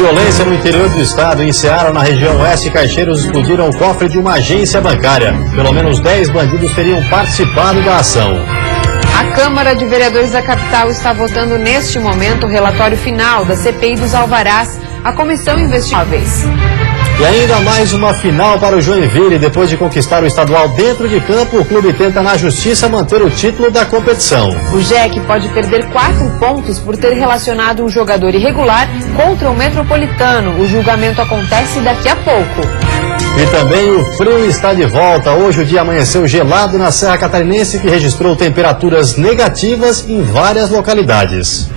Violência no interior do estado. Em Ceará, na região oeste, caixeiros explodiram o cofre de uma agência bancária. Pelo menos 10 bandidos teriam participado da ação. A Câmara de Vereadores da capital está votando neste momento o relatório final da CPI dos Alvarás, a comissão investigáveis. E ainda mais uma final para o Joinville. Depois de conquistar o estadual dentro de campo, o clube tenta na justiça manter o título da competição. O JEC pode perder 4 pontos por ter relacionado um jogador irregular contra o Metropolitano. O julgamento acontece daqui a pouco. E também o frio está de volta. Hoje o dia amanheceu gelado na Serra Catarinense, que registrou temperaturas negativas em várias localidades.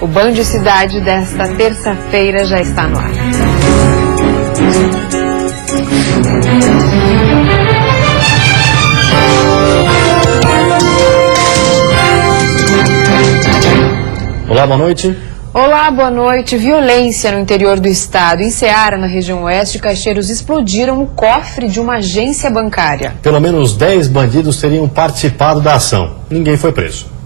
O Band Cidade desta terça-feira já está no ar. Olá, boa noite. Olá, boa noite. Violência no interior do estado. Em Ceará, na região oeste, caixeiros explodiram o cofre de uma agência bancária. Pelo menos 10 bandidos teriam participado da ação. Ninguém foi preso.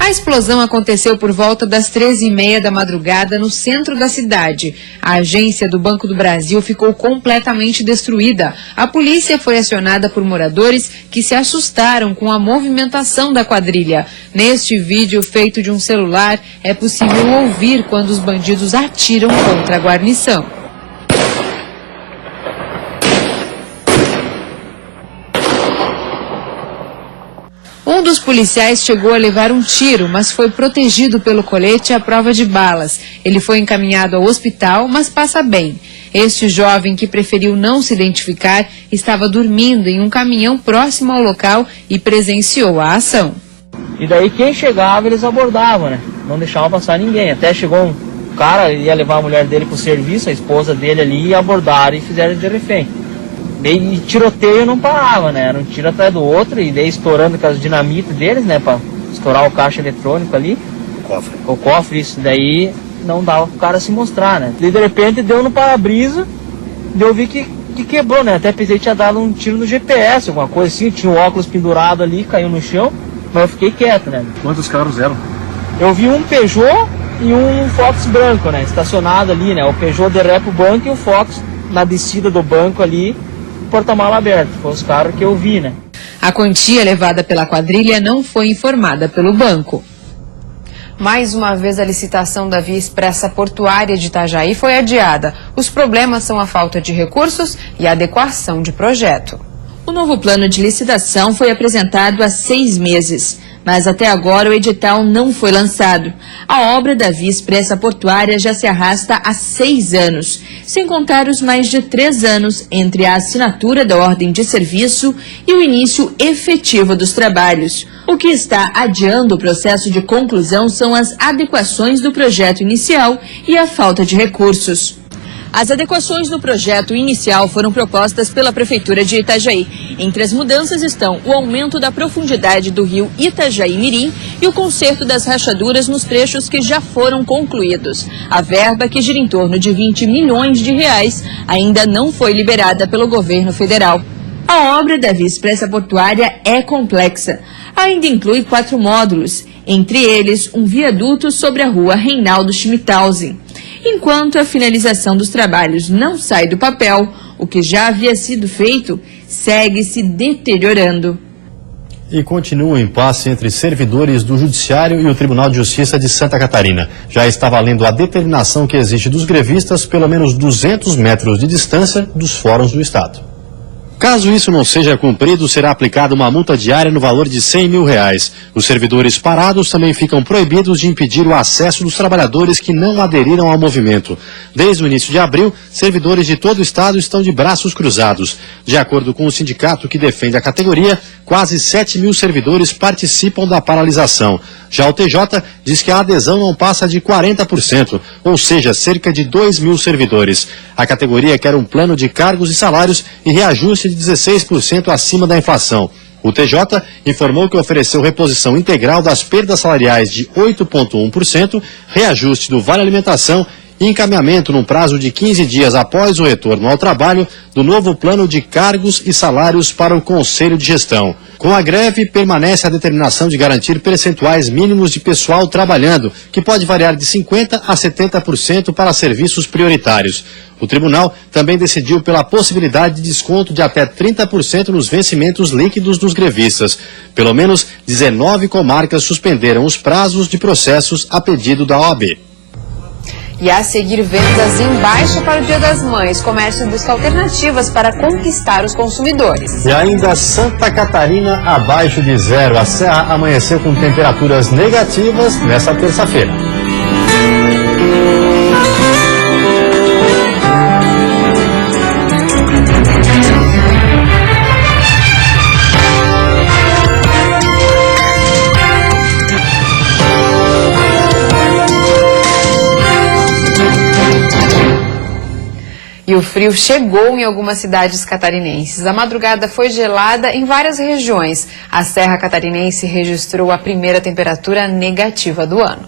A explosão aconteceu por volta das 13h30 da madrugada no centro da cidade. A agência do Banco do Brasil ficou completamente destruída. A polícia foi acionada por moradores que se assustaram com a movimentação da quadrilha. Neste vídeo feito de um celular, é possível ouvir quando os bandidos atiram contra a guarnição. Um dos policiais chegou a levar um tiro, mas foi protegido pelo colete à prova de balas. Ele foi encaminhado ao hospital, mas passa bem. Este jovem, que preferiu não se identificar, estava dormindo em um caminhão próximo ao local e presenciou a ação. E daí quem chegava eles abordavam, né? Não deixavam passar ninguém. Até chegou um cara, ia levar a mulher dele pro serviço, a esposa dele ali, e abordaram e fizeram de refém. E tiroteio não parava, né? Era um tiro atrás do outro, e daí estourando com as dinamites deles, né? Pra estourar o caixa eletrônico ali. O cofre, isso daí não dava pro cara se mostrar, né? E de repente deu no para-brisa, eu vi que quebrou, né? Até pensei que tinha dado um tiro no GPS, alguma coisa assim. Tinha um óculos pendurado ali, caiu no chão, mas eu fiquei quieto, né? Quantos carros eram? Eu vi um Peugeot e um Fox branco, né? Estacionado ali, né? O Peugeot de ré pro banco e o Fox na descida do banco ali, porta-mala aberto. Foi os carros que eu vi, né? A quantia levada pela quadrilha não foi informada pelo banco. Mais uma vez, a licitação da Via Expressa Portuária de Itajaí foi adiada. Os problemas são a falta de recursos e a adequação de projeto. O novo plano de licitação foi apresentado há 6 meses, mas até agora o edital não foi lançado. A obra da Via Expressa Portuária já se arrasta há 6 anos, sem contar os mais de 3 anos entre a assinatura da ordem de serviço e o início efetivo dos trabalhos. O que está adiando o processo de conclusão são as adequações do projeto inicial e a falta de recursos. As adequações no projeto inicial foram propostas pela Prefeitura de Itajaí. Entre as mudanças estão o aumento da profundidade do rio Itajaí-Mirim e o conserto das rachaduras nos trechos que já foram concluídos. A verba, que gira em torno de 20 milhões de reais, ainda não foi liberada pelo governo federal. A obra da Via Expressa Portuária é complexa. Ainda inclui 4 módulos, entre eles um viaduto sobre a rua Reinaldo Schmithausen. Enquanto a finalização dos trabalhos não sai do papel, o que já havia sido feito segue se deteriorando. E continua o impasse entre servidores do Judiciário e o Tribunal de Justiça de Santa Catarina. Já está valendo a determinação que exige dos grevistas pelo menos 200 metros de distância dos fóruns do Estado. Caso isso não seja cumprido, será aplicada uma multa diária no valor de R$100 mil. Os servidores parados também ficam proibidos de impedir o acesso dos trabalhadores que não aderiram ao movimento. Desde o início de abril, servidores de todo o estado estão de braços cruzados. De acordo com o sindicato que defende a categoria, quase 7 mil servidores participam da paralisação. Já o TJ diz que a adesão não passa de 40%, ou seja, cerca de 2 mil servidores. A categoria quer um plano de cargos e salários e reajuste de 16% acima da inflação. O TJ informou que ofereceu reposição integral das perdas salariais de 8,1%, reajuste do Vale Alimentação e encaminhamento num prazo de 15 dias após o retorno ao trabalho do novo plano de cargos e salários para o Conselho de Gestão. Com a greve, permanece a determinação de garantir percentuais mínimos de pessoal trabalhando, que pode variar de 50% a 70% para serviços prioritários. O tribunal também decidiu pela possibilidade de desconto de até 30% nos vencimentos líquidos dos grevistas. Pelo menos 19 comarcas suspenderam os prazos de processos a pedido da OAB. E a seguir, vendas em baixa para o Dia das Mães. Comércio busca alternativas para conquistar os consumidores. E ainda Santa Catarina abaixo de zero. A Serra amanheceu com temperaturas negativas nesta terça-feira. E o frio chegou em algumas cidades catarinenses. A madrugada foi gelada em várias regiões. A Serra Catarinense registrou a primeira temperatura negativa do ano.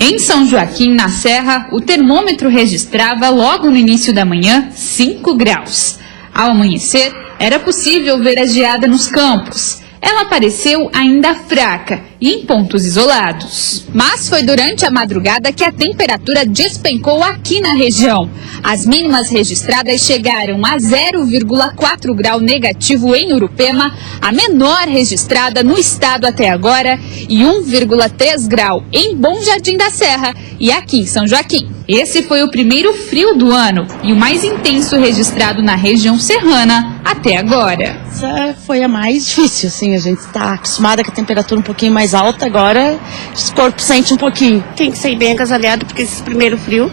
Em São Joaquim, na Serra, o termômetro registrava logo no início da manhã 5 graus. Ao amanhecer, era possível ver a geada nos campos. Ela apareceu ainda fraca e em pontos isolados. Mas foi durante a madrugada que a temperatura despencou aqui na região. As mínimas registradas chegaram a 0,4 grau negativo em Urupema, a menor registrada no estado até agora, e 1,3 grau em Bom Jardim da Serra e aqui em São Joaquim. Esse foi o primeiro frio do ano e o mais intenso registrado na região serrana até agora. Essa foi a mais difícil, assim, a gente está acostumada com a temperatura um pouquinho mais alta, agora o corpo sente um pouquinho. Tem que sair bem agasalhado, porque esse primeiro frio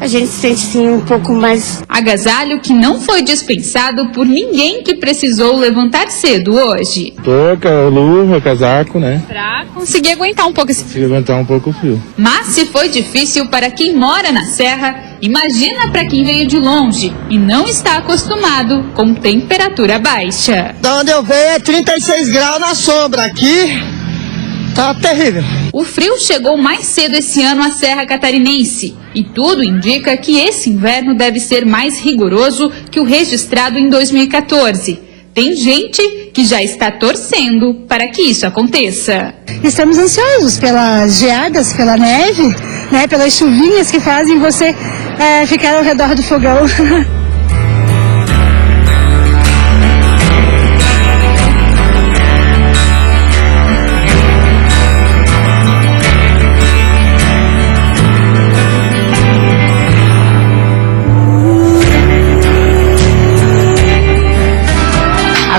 a gente se sente assim um pouco mais... Agasalho que não foi dispensado por ninguém que precisou levantar cedo hoje. Touca, luva, casaco, né? Pra conseguir aguentar um pouco esse frio. Conseguir aguentar um pouco o frio. Mas se foi difícil para quem mora na Serra, imagina para quem veio de longe e não está acostumado com temperatura baixa. Da onde eu venho é 36 graus na sombra, aqui tá terrível. O frio chegou mais cedo esse ano à Serra Catarinense e tudo indica que esse inverno deve ser mais rigoroso que o registrado em 2014. Tem gente que já está torcendo para que isso aconteça. Estamos ansiosos pelas geadas, pela neve, né, pelas chuvinhas que fazem você ficar ao redor do fogão.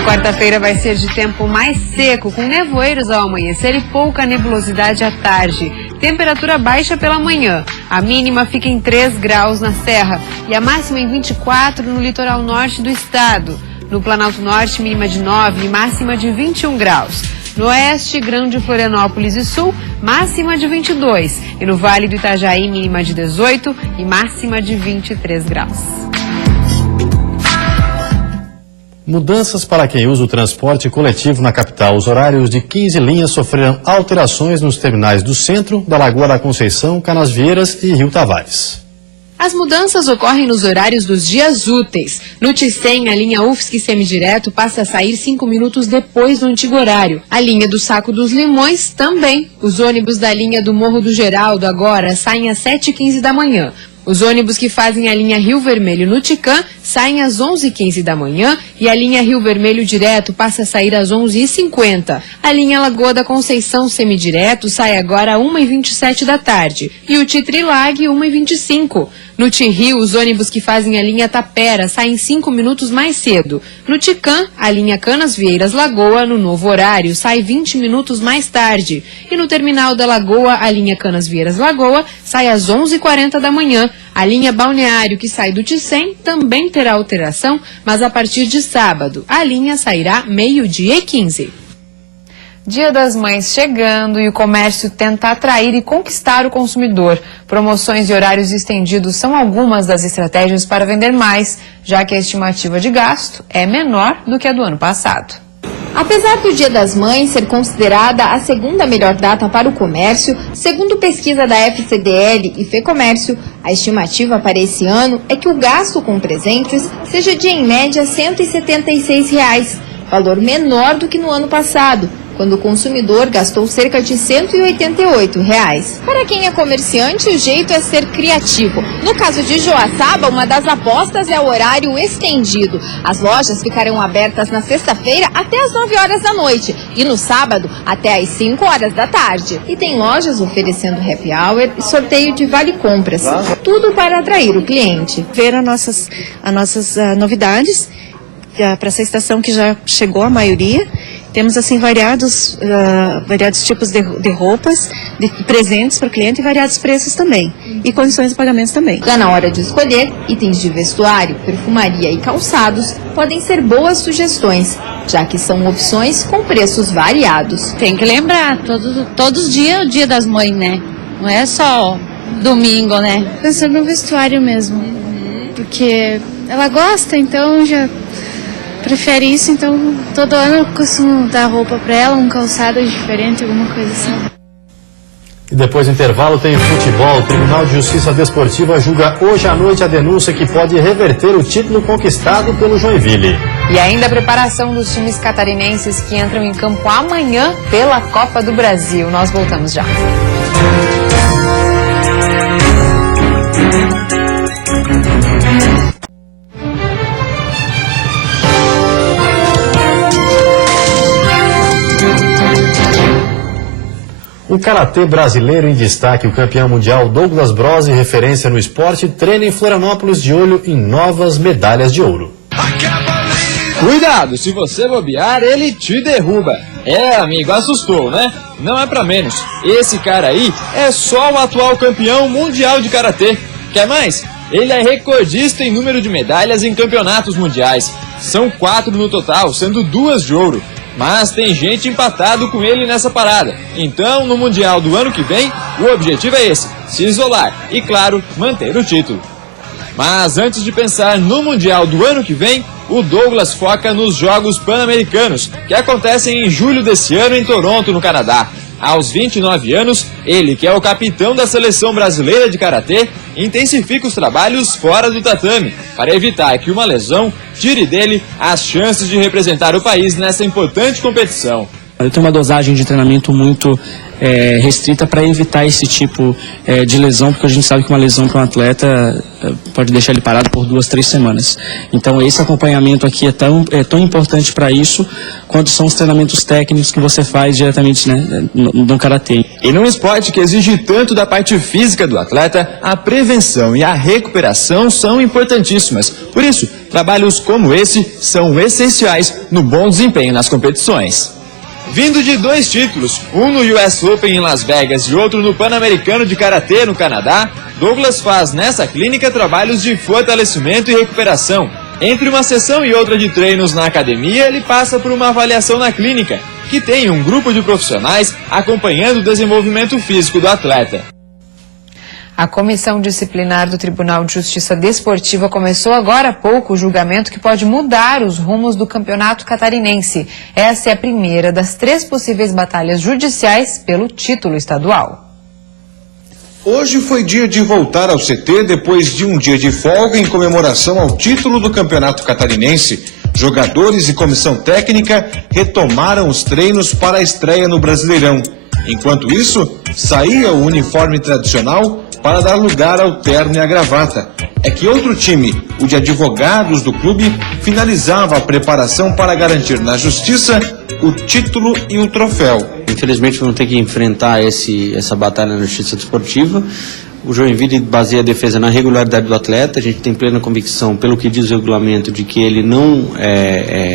Quarta-feira vai ser de tempo mais seco, com nevoeiros ao amanhecer e pouca nebulosidade à tarde. Temperatura baixa pela manhã. A mínima fica em 3 graus na Serra e a máxima em 24 no litoral norte do estado. No Planalto Norte, mínima de 9 e máxima de 21 graus. No oeste, Grande Florianópolis e Sul, máxima de 22. E no Vale do Itajaí, mínima de 18 e máxima de 23 graus. Mudanças para quem usa o transporte coletivo na capital. Os horários de 15 linhas sofreram alterações nos terminais do centro, da Lagoa da Conceição, Canasvieiras e Rio Tavares. As mudanças ocorrem nos horários dos dias úteis. No Ticem, a linha UFSC semidireto passa a sair 5 minutos depois do antigo horário. A linha do Saco dos Limões também. Os ônibus da linha do Morro do Geraldo agora saem às 7h15 da manhã. Os ônibus que fazem a linha Rio Vermelho no Ticã saem às 11h15 da manhã e a linha Rio Vermelho direto passa a sair às 11h50. A linha Lagoa da Conceição semidireto sai agora às 1h27 da tarde e o Titrilag 1h25. No Tirrio, os ônibus que fazem a linha Tapera saem 5 minutos mais cedo. No Ticã, a linha Canasvieiras Lagoa, no novo horário, sai 20 minutos mais tarde. E no terminal da Lagoa, a linha Canasvieiras Lagoa sai às 11h40 da manhã. A linha Balneário, que sai do Ticem, também terá alteração, mas a partir de sábado. A linha sairá 12h15. Dia das Mães chegando e o comércio tenta atrair e conquistar o consumidor. Promoções e horários estendidos são algumas das estratégias para vender mais, já que a estimativa de gasto é menor do que a do ano passado. Apesar do Dia das Mães ser considerada a segunda melhor data para o comércio, segundo pesquisa da FCDL e FEComércio, a estimativa para esse ano é que o gasto com presentes seja de, em média, R$ 176, valor menor do que no ano passado, quando o consumidor gastou cerca de R$ 188. Para quem é comerciante, o jeito é ser criativo. No caso de Joaçaba, uma das apostas é o horário estendido. As lojas ficarão abertas na sexta-feira até as 9 horas da noite e no sábado até as 5 horas da tarde. E tem lojas oferecendo happy hour e sorteio de vale-compras. Tudo para atrair o cliente. Ver as nossas novidades para essa estação que já chegou a maioria. Temos assim variados tipos de roupas, de presentes para o cliente e variados preços também. E condições de pagamentos também. Já na hora de escolher, itens de vestuário, perfumaria e calçados podem ser boas sugestões, já que são opções com preços variados. Tem que lembrar, todos os dias é o Dia das Mães, né? Não é só domingo, né? Pensando no vestuário mesmo, porque ela gosta, então já prefere isso, então todo ano eu costumo dar roupa para ela, um calçado diferente, alguma coisa assim. E depois do intervalo tem futebol. O Tribunal de Justiça Desportiva julga hoje à noite a denúncia que pode reverter o título conquistado pelo Joinville. E ainda a preparação dos times catarinenses que entram em campo amanhã pela Copa do Brasil. Nós voltamos já. O karatê brasileiro em destaque, o campeão mundial Douglas Brose, referência no esporte, treina em Florianópolis de olho em novas medalhas de ouro. Cuidado, se você bobear, ele te derruba. É, amigo, assustou, né? Não é pra menos. Esse cara aí é só o atual campeão mundial de karatê. Quer mais? Ele é recordista em número de medalhas em campeonatos mundiais. São 4 no total, sendo 2 de ouro. Mas tem gente empatado com ele nessa parada. Então, no Mundial do ano que vem, o objetivo é esse, se isolar e, claro, manter o título. Mas antes de pensar no Mundial do ano que vem, o Douglas foca nos Jogos Pan-Americanos, que acontecem em julho desse ano em Toronto, no Canadá. Aos 29 anos, ele, que é o capitão da seleção brasileira de karatê, intensifica os trabalhos fora do tatame, para evitar que uma lesão tire dele as chances de representar o país nessa importante competição. Eu tenho uma dosagem de treinamento muito restrita para evitar esse tipo de lesão, porque a gente sabe que uma lesão para um atleta pode deixar ele parado por 2, 3 semanas. Então esse acompanhamento aqui é tão importante para isso, quanto são os treinamentos técnicos que você faz diretamente, né, no karatê. E num esporte que exige tanto da parte física do atleta, a prevenção e a recuperação são importantíssimas. Por isso, trabalhos como esse são essenciais no bom desempenho nas competições. Vindo de 2 títulos, um no US Open em Las Vegas e outro no Pan-Americano de Karatê no Canadá, Douglas faz nessa clínica trabalhos de fortalecimento e recuperação. Entre uma sessão e outra de treinos na academia, ele passa por uma avaliação na clínica, que tem um grupo de profissionais acompanhando o desenvolvimento físico do atleta. A Comissão Disciplinar do Tribunal de Justiça Desportiva começou agora há pouco o julgamento que pode mudar os rumos do campeonato catarinense. Essa é a primeira das 3 possíveis batalhas judiciais pelo título estadual. Hoje foi dia de voltar ao CT depois de um dia de folga em comemoração ao título do campeonato catarinense. Jogadores e comissão técnica retomaram os treinos para a estreia no Brasileirão. Enquanto isso, saía o uniforme tradicional para dar lugar ao terno e à gravata. É que outro time, o de advogados do clube, finalizava a preparação para garantir na justiça o título e o troféu. Infelizmente vamos ter que enfrentar essa batalha na justiça desportiva. O Joinville baseia a defesa na regularidade do atleta. A gente tem plena convicção, pelo que diz o regulamento, de que ele não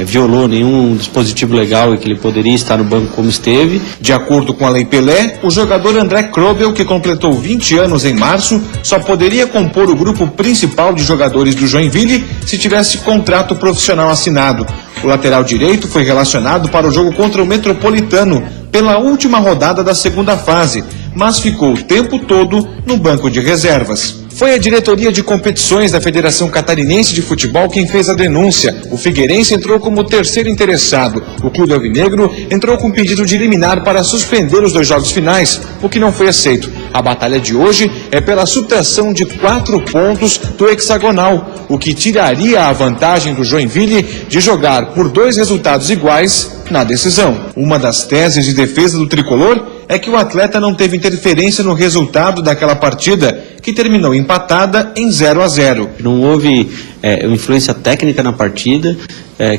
violou nenhum dispositivo legal e que ele poderia estar no banco como esteve. De acordo com a Lei Pelé, o jogador André Krobel, que completou 20 anos em março, só poderia compor o grupo principal de jogadores do Joinville se tivesse contrato profissional assinado. O lateral direito foi relacionado para o jogo contra o Metropolitano pela última rodada da segunda fase, mas ficou o tempo todo no banco de reservas. Foi a diretoria de competições da Federação Catarinense de Futebol quem fez a denúncia. O Figueirense entrou como terceiro interessado. O clube alvinegro entrou com pedido de liminar para suspender os 2 jogos finais, o que não foi aceito. A batalha de hoje é pela subtração de 4 pontos do hexagonal, o que tiraria a vantagem do Joinville de jogar por 2 resultados iguais na decisão. Uma das teses de defesa do tricolor é que o atleta não teve interferência no resultado daquela partida, que terminou empatada em 0-0. Não houve influência técnica na partida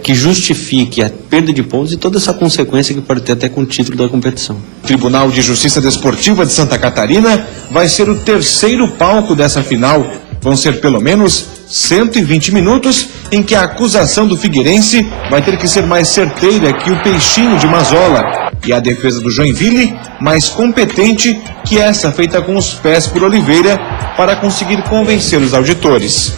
que justifique a perda de pontos e toda essa consequência que pode ter até com o título da competição. O Tribunal de Justiça Desportiva de Santa Catarina vai ser o terceiro palco dessa final. Vão ser pelo menos 120 minutos em que a acusação do Figueirense vai ter que ser mais certeira que o peixinho de Mazola e a defesa do Joinville mais competente que essa feita com os pés por Oliveira para conseguir convencer os auditores.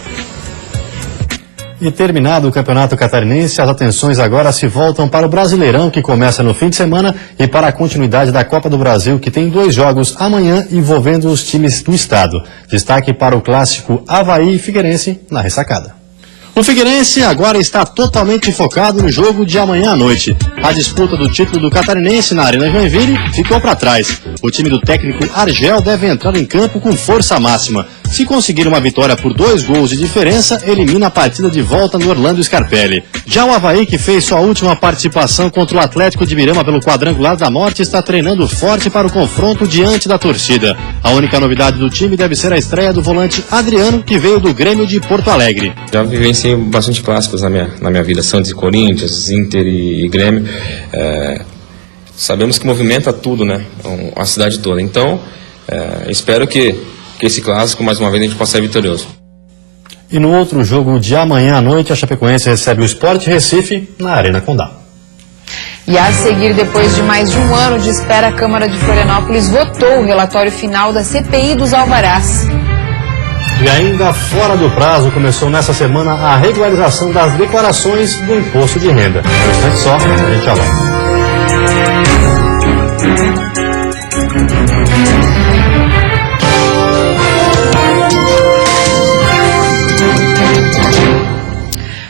E terminado o Campeonato Catarinense, as atenções agora se voltam para o Brasileirão, que começa no fim de semana, e para a continuidade da Copa do Brasil, que tem 2 jogos amanhã envolvendo os times do estado. Destaque para o clássico Avaí e Figueirense na ressacada. O Figueirense agora está totalmente focado no jogo de amanhã à noite. A disputa do título do Catarinense na Arena Joinville ficou para trás. O time do técnico Argel deve entrar em campo com força máxima. Se conseguir uma vitória por 2 gols de diferença, elimina a partida de volta no Orlando Scarpelli. Já o Avaí, que fez sua última participação contra o Atlético de Birama pelo Quadrangular da Morte, está treinando forte para o confronto diante da torcida. A única novidade do time deve ser a estreia do volante Adriano, que veio do Grêmio de Porto Alegre. Já vivenciei bastante clássicos na minha vida, Santos e Corinthians, Inter e Grêmio. Sabemos que movimenta tudo, né? A cidade toda. Então, espero que esse clássico, mais uma vez, a gente possa ser vitorioso. E no outro jogo de amanhã à noite, a Chapecoense recebe o Sport Recife na Arena Condá. E a seguir, depois de mais de 1 ano de espera, a Câmara de Florianópolis votou o relatório final da CPI dos Alvarás. E ainda fora do prazo, começou nessa semana a regularização das declarações do imposto de renda. Um instante só, a gente já volta.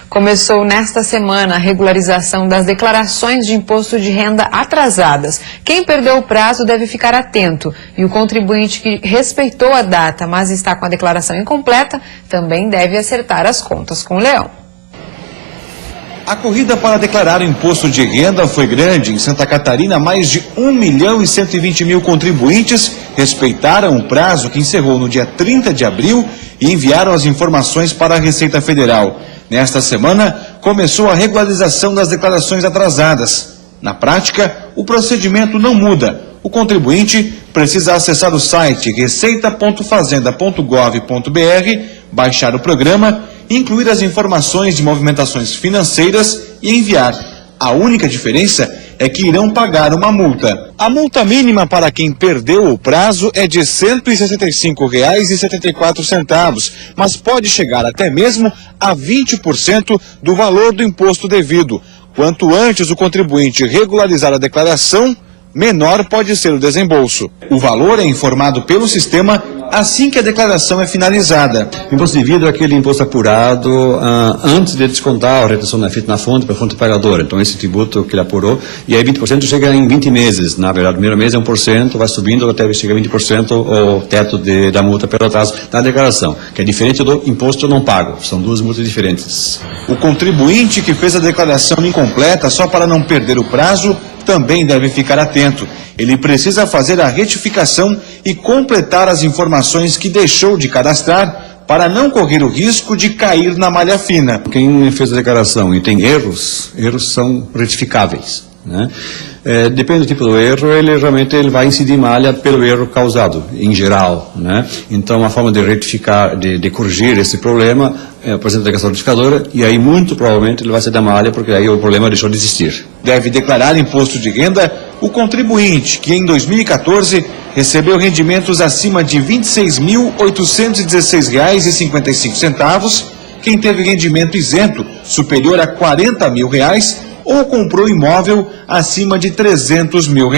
Começou nesta semana a regularização das declarações de imposto de renda atrasadas. Quem perdeu o prazo deve ficar atento. E o contribuinte que respeitou a data, mas está com a declaração incompleta, também deve acertar as contas com o Leão. A corrida para declarar o imposto de renda foi grande. Em Santa Catarina, mais de 1.120.000 contribuintes respeitaram o prazo que encerrou no dia 30 de abril e enviaram as informações para a Receita Federal. Nesta semana, começou a regularização das declarações atrasadas. Na prática, o procedimento não muda. O contribuinte precisa acessar o site receita.fazenda.gov.br, baixar o programa, incluir as informações de movimentações financeiras e enviar. A única diferença é que irão pagar uma multa. A multa mínima para quem perdeu o prazo é de R$ 165,74, mas pode chegar até mesmo a 20% do valor do imposto devido. Quanto antes o contribuinte regularizar a declaração, menor pode ser o desembolso. O valor é informado pelo sistema assim que a declaração é finalizada. O imposto devido é aquele imposto apurado antes de descontar a retenção da feita na fonte para a fonte pagadora. Então esse tributo que ele apurou, e aí 20% chega em 20 meses. Na verdade, o primeiro mês é 1%, vai subindo até chegar a 20% o teto da multa pelo atraso da declaração, que é diferente do imposto não pago. São 2 multas diferentes. O contribuinte que fez a declaração incompleta só para não perder o prazo também deve ficar atento. Ele precisa fazer a retificação e completar as informações que deixou de cadastrar para não correr o risco de cair na malha fina. Quem fez a declaração e tem erros são retificáveis, né? Depende do tipo do erro, ele realmente vai incidir malha pelo erro causado, em geral, né? Então, a forma de retificar, de corrigir esse problema, apresenta a declaração retificadora, e aí, muito provavelmente, ele vai ser da malha, porque aí o problema deixou de existir. Deve declarar imposto de renda o contribuinte que, em 2014, recebeu rendimentos acima de R$ 26.816,55, quem teve rendimento isento superior a R$ 40 mil, ou comprou imóvel acima de R$ 300 mil.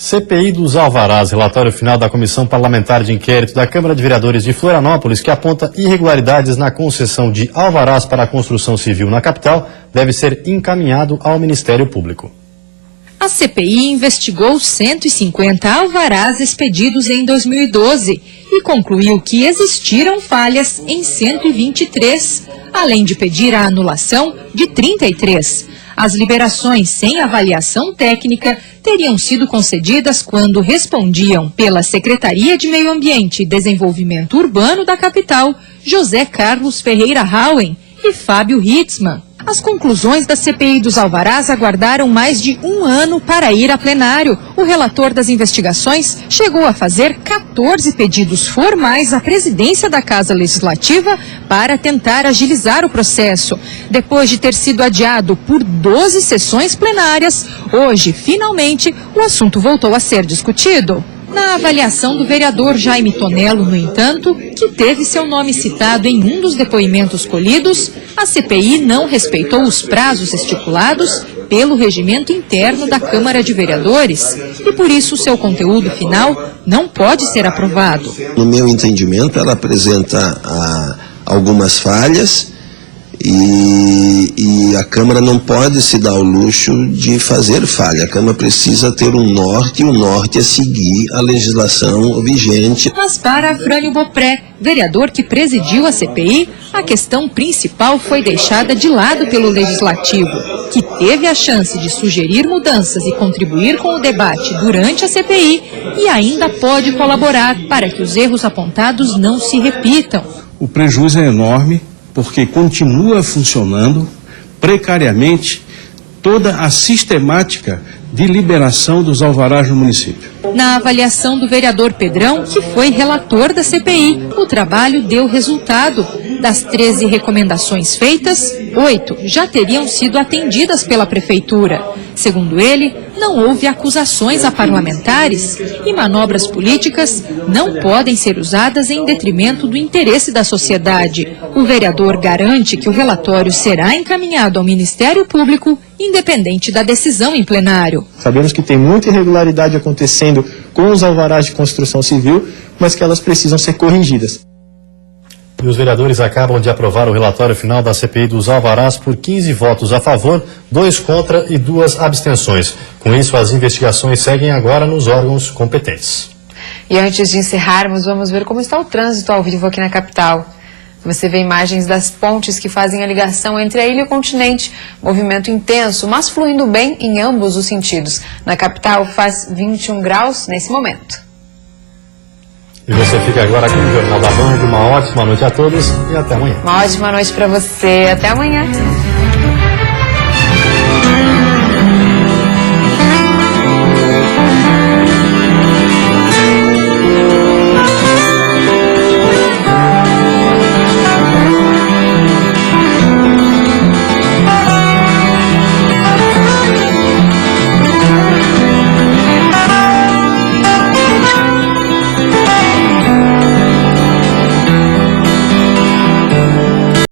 CPI dos alvarás, relatório final da Comissão Parlamentar de Inquérito da Câmara de Vereadores de Florianópolis, que aponta irregularidades na concessão de alvarás para a construção civil na capital, deve ser encaminhado ao Ministério Público. A CPI investigou 150 alvarás expedidos em 2012 e concluiu que existiram falhas em 123, além de pedir a anulação de 33. As liberações sem avaliação técnica teriam sido concedidas quando respondiam pela Secretaria de Meio Ambiente e Desenvolvimento Urbano da capital, José Carlos Ferreira Hauen e Fábio Hitzmann. As conclusões da CPI dos alvarás aguardaram mais de um ano para ir a plenário. O relator das investigações chegou a fazer 14 pedidos formais à presidência da Casa Legislativa para tentar agilizar o processo. Depois de ter sido adiado por 12 sessões plenárias, hoje, finalmente, o assunto voltou a ser discutido. Na avaliação do vereador Jaime Tonello, no entanto, que teve seu nome citado em um dos depoimentos colhidos, a CPI não respeitou os prazos estipulados pelo regimento interno da Câmara de Vereadores e, por isso, seu conteúdo final não pode ser aprovado. No meu entendimento, ela apresenta algumas falhas e a Câmara não pode se dar ao luxo de fazer falha. A Câmara precisa ter um norte, e o norte é seguir a legislação vigente. Mas para Afrânio Bopré, vereador que presidiu a CPI, a questão principal foi deixada de lado pelo Legislativo, que teve a chance de sugerir mudanças e contribuir com o debate durante a CPI e ainda pode colaborar para que os erros apontados não se repitam. O prejuízo é enorme, porque continua funcionando precariamente toda a sistemática de liberação dos alvarás no município. Na avaliação do vereador Pedrão, que foi relator da CPI, o trabalho deu resultado. Das 13 recomendações feitas, 8 já teriam sido atendidas pela Prefeitura. Segundo ele, não houve acusações a parlamentares e manobras políticas não podem ser usadas em detrimento do interesse da sociedade. O vereador garante que o relatório será encaminhado ao Ministério Público, independente da decisão em plenário. Sabemos que tem muita irregularidade acontecendo com os alvarás de construção civil, mas que elas precisam ser corrigidas. E os vereadores acabam de aprovar o relatório final da CPI dos alvarás por 15 votos a favor, 2 contra e 2 abstenções. Com isso, as investigações seguem agora nos órgãos competentes. E antes de encerrarmos, vamos ver como está o trânsito ao vivo aqui na capital. Você vê imagens das pontes que fazem a ligação entre a ilha e o continente. Movimento intenso, mas fluindo bem em ambos os sentidos. Na capital faz 21 graus nesse momento. E você fica agora com o Jornal da Band. Uma ótima noite a todos e até amanhã. Uma ótima noite para você. Até amanhã.